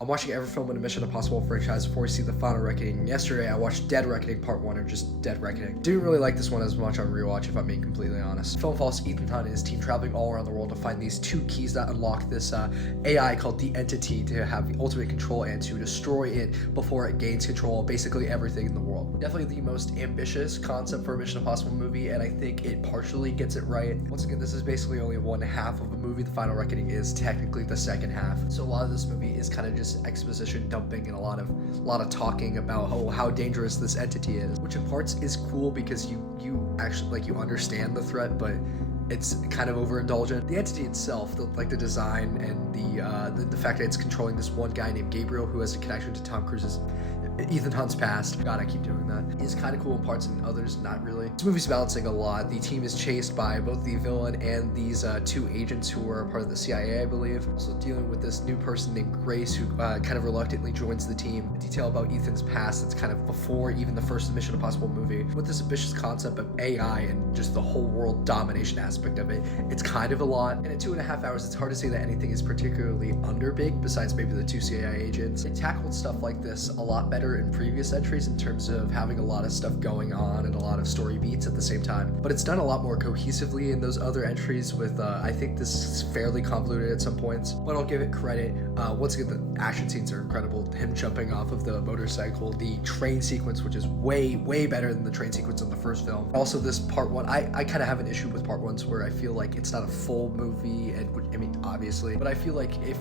I'm watching every film in the Mission Impossible franchise before we see The Final Reckoning. Yesterday, I watched Dead Reckoning Part 1, or just Dead Reckoning. Didn't really like this one as much on rewatch, if I'm being completely honest. The film follows Ethan Hunt and his team traveling all around the world to find these two keys that unlock this AI called the Entity to have the ultimate control and to destroy it before it gains control of basically everything in the world. Definitely the most ambitious concept for a Mission Impossible movie, and I think it partially gets it right. Once again, this is basically only one half of a movie. The Final Reckoning is technically the second half. So a lot of this movie is kind of just exposition dumping and a lot of talking about how dangerous this entity is, which in parts is cool because you actually you understand the threat, but it's kind of overindulgent. The entity itself, the design and the fact that it's controlling this one guy named Gabriel who has a connection to Tom Cruise's Ethan Hunt's past. God, I keep doing that. Is kind of cool in parts and others not really. This movie's balancing a lot. The team is chased by both the villain and these two agents who are part of the CIA, I believe. Also dealing with this new person named Grace who kind of reluctantly joins the team. A detail about Ethan's past that's kind of before even the first Mission Impossible movie. With this ambitious concept of AI and just the whole world domination aspect of it, it's kind of a lot. And in 2.5 hours, it's hard to say that anything is particularly underbig besides maybe the two CIA agents. They tackled stuff like this a lot better in previous entries in terms of having a lot of stuff going on and a lot of story beats at the same time, but it's done a lot more cohesively in those other entries with I think this is fairly convoluted at some points, but I'll give it credit. Once again, the action scenes are incredible. Him jumping off of the motorcycle, the train sequence, which is way better than the train sequence in the first film. Also this part one, I kind of have an issue with part ones where I feel like it's not a full movie, and I mean obviously, but I feel like if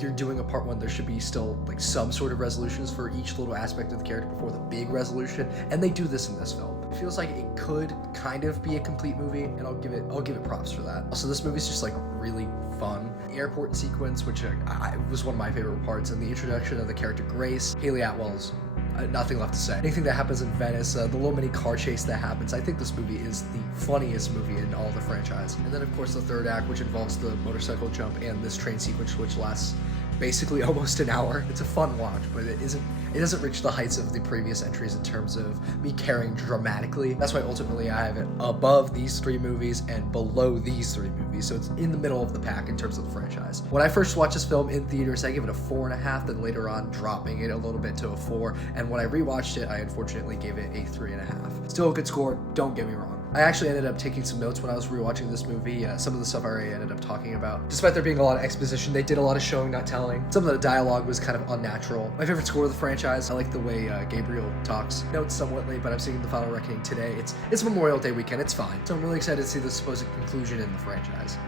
you're doing a part one, there should be still like some sort of resolutions for each little aspect of the character before the big resolution, and they do this in this film. It feels like it could kind of be a complete movie, and I'll give it props for that. Also, this movie's just like really fun. The airport sequence, which was one of my favorite parts, and the introduction of the character Grace. Haley Atwell's nothing left to say. Anything that happens in Venice, the little mini car chase that happens, I think this movie is the funniest movie in all the franchise. And then of course the third act, which involves the motorcycle jump and this train sequence, which lasts basically almost an hour. It's a fun watch, but it doesn't reach the heights of the previous entries in terms of me caring dramatically. That's why ultimately I have it above these three movies and below these three movies, so it's in the middle of the pack in terms of the franchise. When I first watched this film in theaters, I gave it a 4.5, then later on dropping it a little bit to a 4, and when I rewatched it, I unfortunately gave it a 3.5. Still a good score, don't get me wrong. I actually ended up taking some notes when I was rewatching this movie. Some of the stuff I already ended up talking about. Despite there being a lot of exposition, they did a lot of showing, not telling. Some of the dialogue was kind of unnatural. My favorite score of the franchise, I like the way Gabriel talks. I know it's somewhat late, but I'm seeing The Final Reckoning today. It's Memorial Day weekend, it's fine. So I'm really excited to see the supposed conclusion in the franchise.